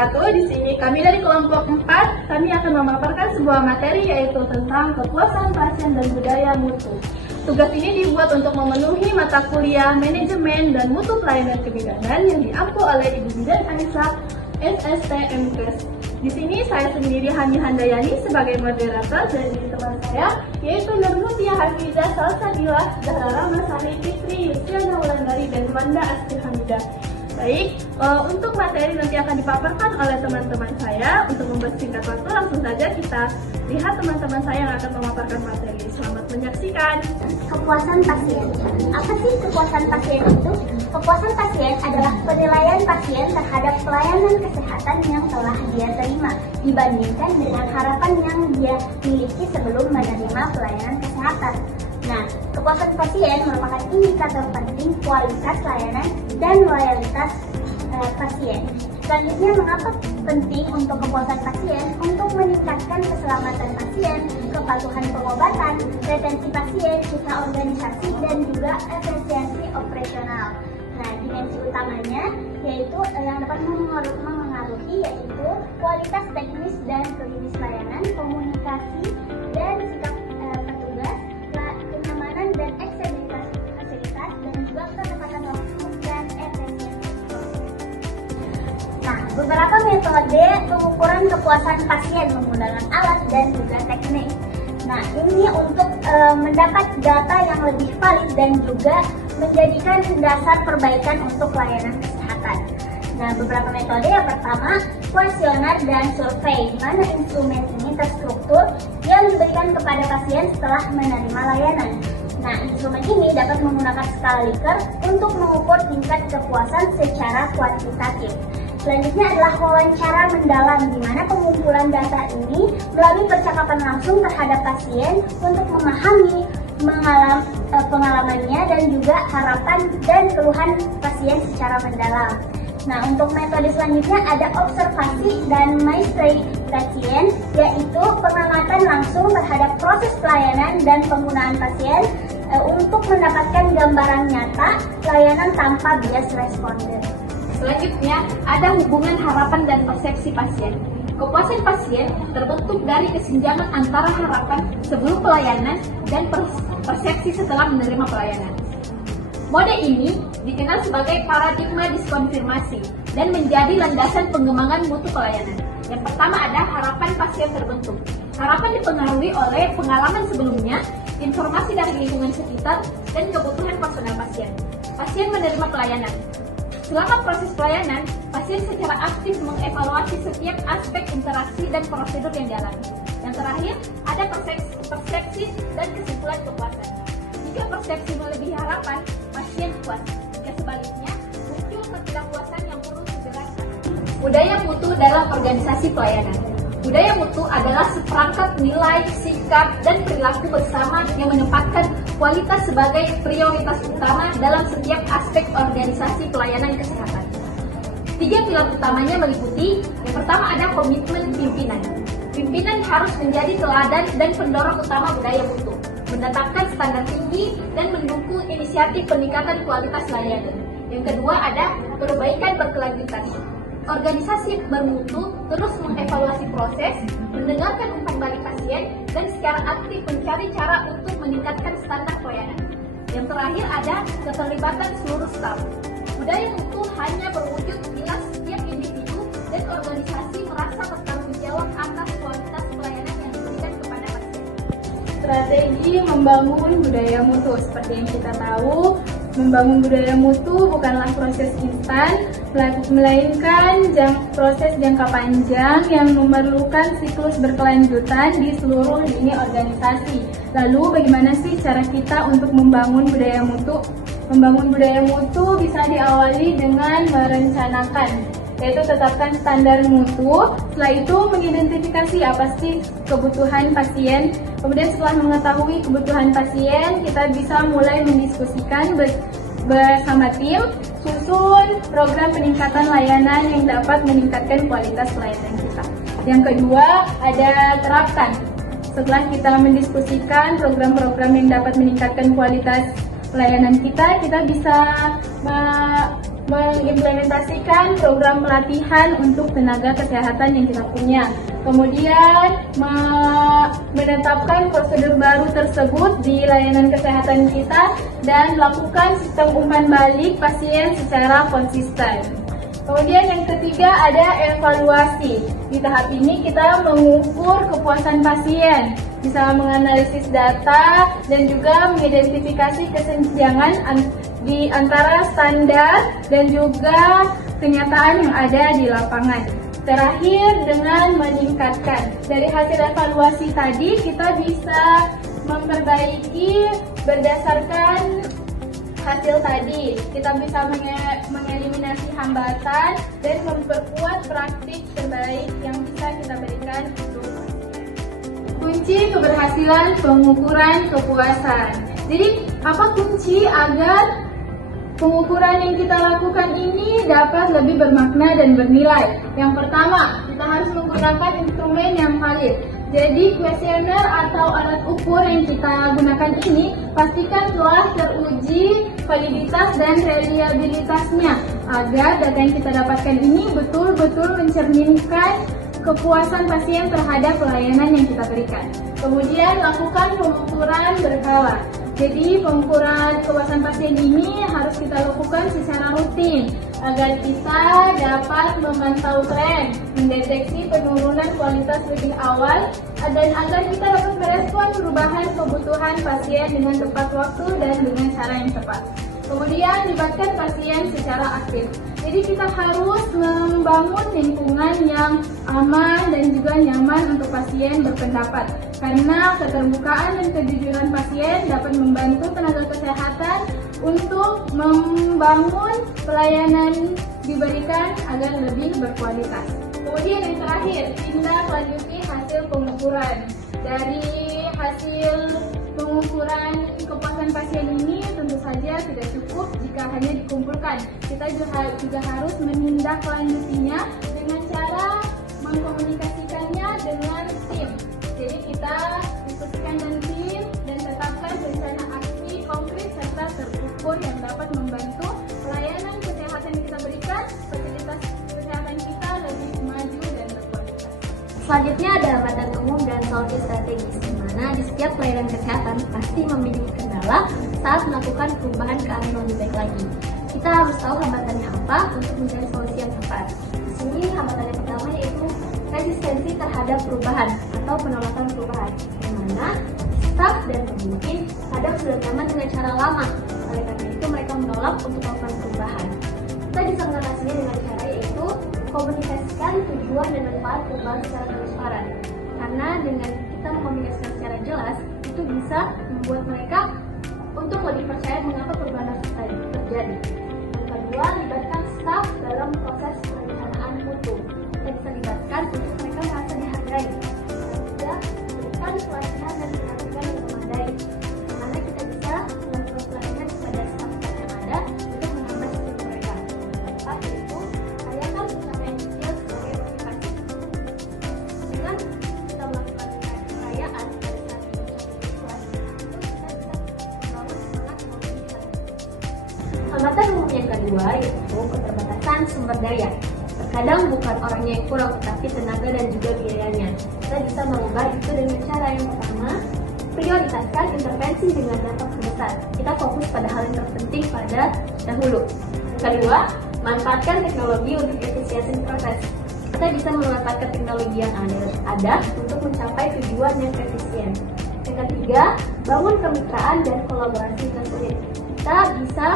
wabarakatuh. Di sini kami dari kelompok 4, kami akan memaparkan sebuah materi yaitu tentang kepuasan pasien dan budaya mutu. Tugas ini dibuat untuk memenuhi mata kuliah Manajemen dan Mutu Pelayanan Kebidanan yang diampu oleh Ibu Bidan Anissa, SSTMKes. Di sini saya sendiri Hani Handayani sebagai moderator dan teman saya yaitu Nurmutia Hafizah, Salsabila, Zahra Ramasari, Fitri, Yustiana Wulandari, dan Wanda Asti Hamidah. Baik, untuk materi nanti akan dipaparkan oleh teman-teman saya. Untuk mempersingkat waktu, langsung saja kita lihat teman-teman saya yang akan memaparkan materi. Selamat menyaksikan. Kepuasan pasien. Apa sih kepuasan pasien itu? Kepuasan pasien adalah penilaian pasien terhadap pelayanan kesehatan yang telah dia terima dibandingkan dengan harapan yang dia miliki sebelum menerima pelayanan kesehatan. Nah, kepuasan pasien merupakan indikator penting kualitas layanan dan loyalitas pasien. Selanjutnya, mengapa penting untuk kepuasan pasien? Untuk meningkatkan keselamatan pasien, kepatuhan pengobatan, retensi pasien, citra organisasi, dan juga efisiensi operasional. Nah, dimensi utamanya yaitu yang dapat mengaruhi yaitu kualitas teknis dan klinis layanan, komunikasi, dan sikap petugas, kenyamanan dan aksesibilitas fasilitas, dan juga ketepatan waktu dan efisiensi. Nah, beberapa metode pengukuran kepuasan pasien menggunakan alat dan juga teknik. Nah, ini untuk mendapat data yang lebih valid dan juga menjadikan dasar perbaikan untuk layanan kesehatan. Nah, beberapa metode yang pertama, kuesioner dan survei, mana instrumen ini terstruktur yang diberikan kepada pasien setelah menerima layanan. Nah, instrumen ini dapat menggunakan skala Likert untuk mengukur tingkat kepuasan secara kuantitatif. Selanjutnya adalah wawancara mendalam, di mana pengumpulan data ini melalui percakapan langsung terhadap pasien untuk memahami pengalamannya dan juga harapan dan keluhan pasien secara mendalam. Nah, untuk metode selanjutnya ada observasi dan maestri pasien, yaitu pengamatan langsung terhadap proses pelayanan dan penggunaan pasien untuk mendapatkan gambaran nyata layanan tanpa bias responden. Selanjutnya, ada hubungan harapan dan persepsi pasien. Kepuasan pasien terbentuk dari kesenjangan antara harapan sebelum pelayanan dan persepsi setelah menerima pelayanan. Mode ini dikenal sebagai paradigma diskonfirmasi dan menjadi landasan pengembangan mutu pelayanan. Yang pertama ada harapan pasien terbentuk. Harapan dipengaruhi oleh pengalaman sebelumnya, informasi dari lingkungan sekitar, dan kebutuhan personal pasien. Pasien menerima pelayanan. Selama proses pelayanan, pasien secara aktif mengevaluasi setiap aspek interaksi dan prosedur yang dialami. Yang terakhir, ada persepsi dan kesimpulan kepuasan. Jika persepsi melebihi harapan, pasien puas. Jika sebaliknya, muncul ketidakpuasan yang perlu segera ditangani. Budaya mutu dalam organisasi pelayanan. Budaya mutu adalah seperangkat nilai, sikap, dan perilaku bersama yang menempatkan kualitas sebagai prioritas utama dalam setiap aspek organisasi pelayanan kesehatan. 3 pilar utamanya meliputi, yang pertama ada komitmen pimpinan. Pimpinan harus menjadi teladan dan pendorong utama budaya mutu, menetapkan standar tinggi dan mendukung inisiatif peningkatan kualitas layanan. Yang kedua ada perbaikan berkelanjutan. Organisasi bermutu terus mengevaluasi proses, mendengarkan umpan balik pasien, dan secara aktif mencari cara untuk meningkatkan standar pelayanan. Yang terakhir ada keterlibatan seluruh staf. Budaya mutu hanya berwujud bila setiap individu dan organisasi merasa bertanggung jawab atas kualitas pelayanan yang diberikan kepada pasien. Strategi membangun budaya mutu. Seperti yang kita tahu, membangun budaya mutu bukanlah proses instan, melainkan proses jangka panjang yang memerlukan siklus berkelanjutan di seluruh lini organisasi. Lalu bagaimana sih cara kita untuk membangun budaya mutu? Membangun budaya mutu bisa diawali dengan merencanakan, yaitu tetapkan standar mutu. Setelah itu mengidentifikasi apa sih kebutuhan pasien. Kemudian setelah mengetahui kebutuhan pasien, kita bisa mulai mendiskusikan bersama tim, susun program peningkatan layanan yang dapat meningkatkan kualitas pelayanan kita. Yang kedua, ada terapkan. Setelah kita mendiskusikan program-program yang dapat meningkatkan kualitas pelayanan kita bisa mengimplementasikan program pelatihan untuk tenaga kesehatan yang kita punya. Kemudian menetapkan prosedur baru tersebut di layanan kesehatan kita dan melakukan sistem umpan balik pasien secara konsisten. Kemudian yang ketiga ada evaluasi. Di tahap ini kita mengukur kepuasan pasien, bisa menganalisis data dan juga mengidentifikasi kesenjangan di antara standar dan juga kenyataan yang ada di lapangan. Terakhir dengan meningkatkan. Dari hasil evaluasi tadi kita bisa memperbaiki berdasarkan hasil tadi. Kita bisa mengeliminasi hambatan dan memperkuat praktik terbaik yang bisa kita berikan untuk pasien. Kunci keberhasilan pengukuran kepuasan. Jadi, apa kunci agar pengukuran yang kita lakukan ini dapat lebih bermakna dan bernilai? Yang pertama, kita harus menggunakan instrumen yang valid. Jadi, kuesioner atau alat ukur yang kita gunakan ini pastikan telah teruji validitas dan reliabilitasnya agar data yang kita dapatkan ini betul-betul mencerminkan kepuasan pasien terhadap pelayanan yang kita berikan. Kemudian, lakukan pengukuran berkala. Jadi pengukuran kepuasan pasien ini harus kita lakukan secara rutin agar kita dapat memantau tren, mendeteksi penurunan kualitas lebih awal, dan agar kita dapat merespon perubahan kebutuhan pasien dengan tepat waktu dan dengan cara yang tepat. Kemudian libatkan pasien secara aktif. Jadi kita harus membangun lingkungan yang aman dan juga nyaman untuk pasien berpendapat. Karena keterbukaan dan kejujuran pasien dapat membantu tenaga kesehatan untuk membangun pelayanan diberikan agar lebih berkualitas. Kemudian yang terakhir, tindak lanjuti hasil pengukuran. Dari hasil pengukuran kepuasan pasien ini tentu saja tidak cukup jika hanya dikumpulkan. Kita juga harus menindaklanjutinya dengan cara mengkomunikasikannya dengan tim. Jadi kita diskusikan dengan tim dan tetapkan rencana aksi konkret serta terukur yang dapat membantu pelayanan kesehatan yang kita berikan, fasilitas kesehatan kita lebih maju dan berkualitas. Selanjutnya ada hambatan umum dan solusi strategis, di mana di setiap pelayanan kesehatan pasti memiliki kendala saat melakukan perubahan ke arah yang lebih baik lagi. Kita harus tahu hambatannya apa untuk mencari solusi yang tepat. Di sini hambatan yang pertama yaitu resistensi terhadap perubahan atau penolakan perubahan, di mana staf dan pemimpin kadang sudah nyaman dengan cara lama. Oleh karena itu mereka menolak untuk melakukan perubahan. Kita bisa mengatasinya dengan cara yaitu komunikasikan tujuan dan manfaat perubahan secara transparan. Karena dengan kita mengkomunikasikan secara jelas, itu bisa membuat mereka untuk lebih percaya mengapa perubahan tadi terjadi. Yang kedua, libatkan staf dalam proses perencanaan mutu. Kita bisa libatkan untuk mereka merasa dihargai. Dan juga berikan pelatihan dan pendampingan yang memadai. Karena kita bisa melakukan pelatihan kepada staf yang ada untuk menambah skill mereka. Keempat, yaitu rayakan pencapaian kecil sebagai motivasi. Dengan kita melakukan perayaan pada saat tujuan, itu kita bisa membangun semangat motivasi. Hambatan umum yang kedua yaitu keterbatasan sumber daya. Terkadang bukan orangnya yang kurang, tetapi tenaga dan juga biayanya. Kita bisa mengubah itu dengan cara yang pertama, prioritaskan intervensi dengan dampak terbesar. Kita fokus pada hal yang terpenting pada dahulu. Kedua, manfaatkan teknologi untuk efisiensi proses. Kita bisa memanfaatkan teknologi yang ada untuk mencapai tujuan yang efisien. Yang ketiga, bangun kemitraan dan kolaborasi tersebut. Kita bisa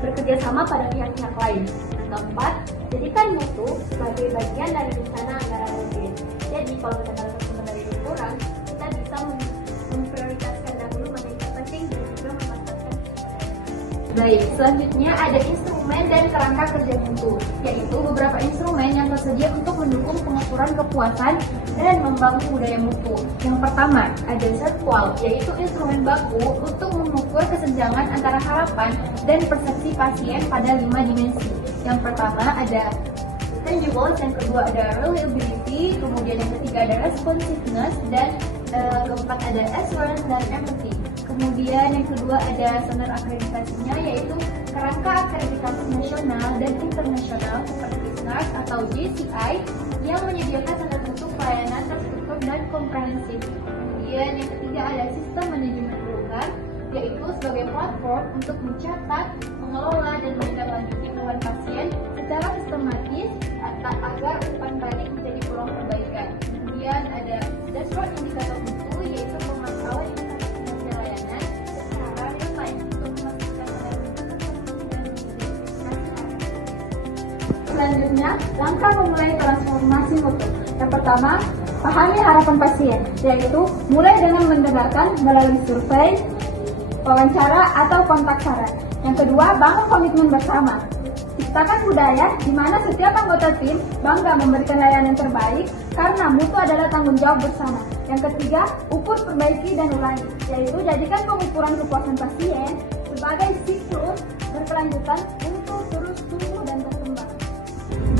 bekerja sama pada pihak-pihak lain. Yang keempat, jadikan mutu sebagai bagian dari rencana anggaran rutin. Jadi kalau kita dalam sumber daya yang kurang, kita bisa memprioritaskan dahulu mana yang terpenting dan juga memanfaatkan sumber daya. Baik, selanjutnya ada instrumen dan kerangka kerja mutu, yaitu beberapa instrumen yang tersedia untuk mendukung pengukuran kepuasan dan membangun budaya mutu. Yang pertama, ada SERQUAL, yaitu instrumen baku untuk mengukur kesenjangan antara harapan dan persepsi pasien pada 5 dimensi. Yang pertama ada tangible, yang kedua ada reliability, kemudian yang ketiga ada responsiveness, dan keempat ada assurance dan empathy. Kemudian yang kedua ada standar akreditasinya yaitu Kerangka akreditasi nasional dan internasional seperti SNARS atau JCI yang menyediakan standar bentuk pelayanan terstruktur dan komprehensif. Kemudian yang ketiga ada sistem manajemen program, yaitu sebagai platform untuk mencatat, mengelola, dan menindaklanjuti keluhan pasien secara sistematis agar umpan balik menjadi peluang perbaikan. Kemudian ada dashboard indikator mutu, yaitu pemantauan indikator kinerja layanan secara real time untuk memastikan standar mutu dan Selanjutnya, langkah memulai transformasi mutu. Yang pertama, pahami harapan pasien, yaitu mulai dengan mendengarkan melalui survei, wawancara, atau kontak saran. Yang kedua, bangun komitmen bersama. Ciptakan budaya di mana setiap anggota tim bangga memberikan layanan terbaik karena mutu adalah tanggung jawab bersama. Yang ketiga, ukur, perbaiki, dan ulangi, yaitu jadikan pengukuran kepuasan pasien sebagai siklus berkelanjutan untuk terus tumbuh dan berkembang.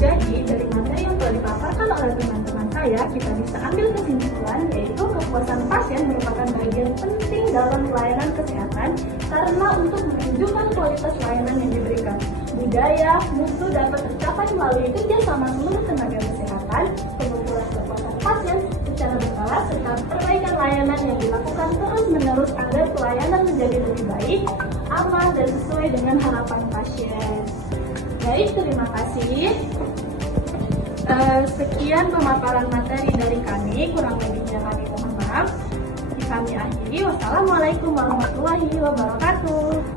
Jadi, dari materi yang telah dipaparkan oleh teman-teman saya, kita bisa ambil kesimpulan yaitu kepuasan pasien merupakan bagian penting dalam pelayanan kesehatan karena untuk menunjukkan kualitas layanan yang diberikan. Budaya mutu dapat tercapai melalui kerjasama seluruh tenaga kesehatan, pengukuran kepuasan pasien secara berkala, serta perbaikan layanan yang dilakukan terus-menerus agar pelayanan menjadi lebih baik, aman, dan sesuai dengan harapan pasien. Baik, terima kasih. Sekian pemaparan materi dari kami, kurang lebihnya kami mohon maaf. Kami akhiri, wassalamualaikum warahmatullahi wabarakatuh.